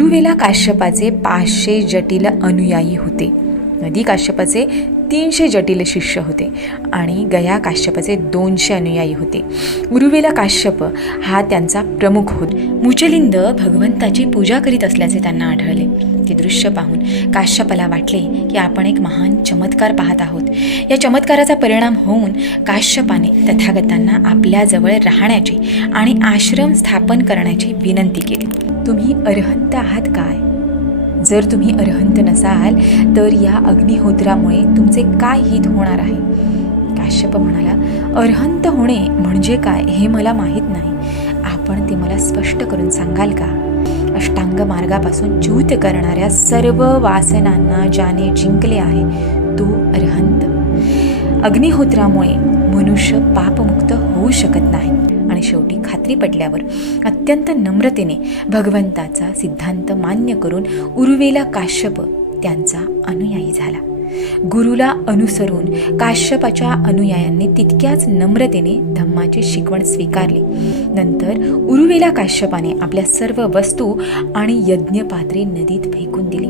उरुवेला काश्यपाचे 500 जटिल अनुयायी होते. नदी काश्यपाचे 300 जटिल शिष्य होते आणि गया काश्यपाचे 200 अनुयायी होते. उरुवेला काश्यप हा त्यांचा प्रमुख होता. मुचलिंद भगवंताची पूजा करीत असल्याचे त्यांना आढळले. ते दृश्य पाहून काश्यपाला वाटले की आपण एक महान चमत्कार पाहत आहोत. या चमत्काराचा परिणाम होऊन काश्यपाने तथागतांना आपल्याजवळ राहण्याची आणि आश्रम स्थापन करण्याची विनंती केली. तुम्ही अरहंत आहात काय? जर तुम्ही अरहंत नसाल तर या अग्निहोत्रामुळे तुमचे काय हित होणार आहे? काश्यप म्हणाला, अरहंत होणे म्हणजे काय हे मला माहीत नाही. आपण ते मला स्पष्ट करून सांगाल का? अष्टांग मार्गापासून च्युत करणाऱ्या सर्व वासनांना ज्याने जिंकले आहे तो अरहंत. अग्निहोत्रामुळे मनुष्य पापमुक्त होऊ शकत नाही. आणि शेवटी खात्री पटल्यावर अत्यंत नम्रतेने भगवंताचा सिद्धांत मान्य करून उरुवेला काश्यप त्यांचा अनुयायी झाला. गुरुला अनुसरून काश्यपाच्या अनुयायांनी तितक्याच नम्रतेने धम्माची शिकवण स्वीकारली. नंतर उरुवेला काश्यपाने आपल्या सर्व वस्तू आणि यज्ञपात्रे नदीत फेकून दिली.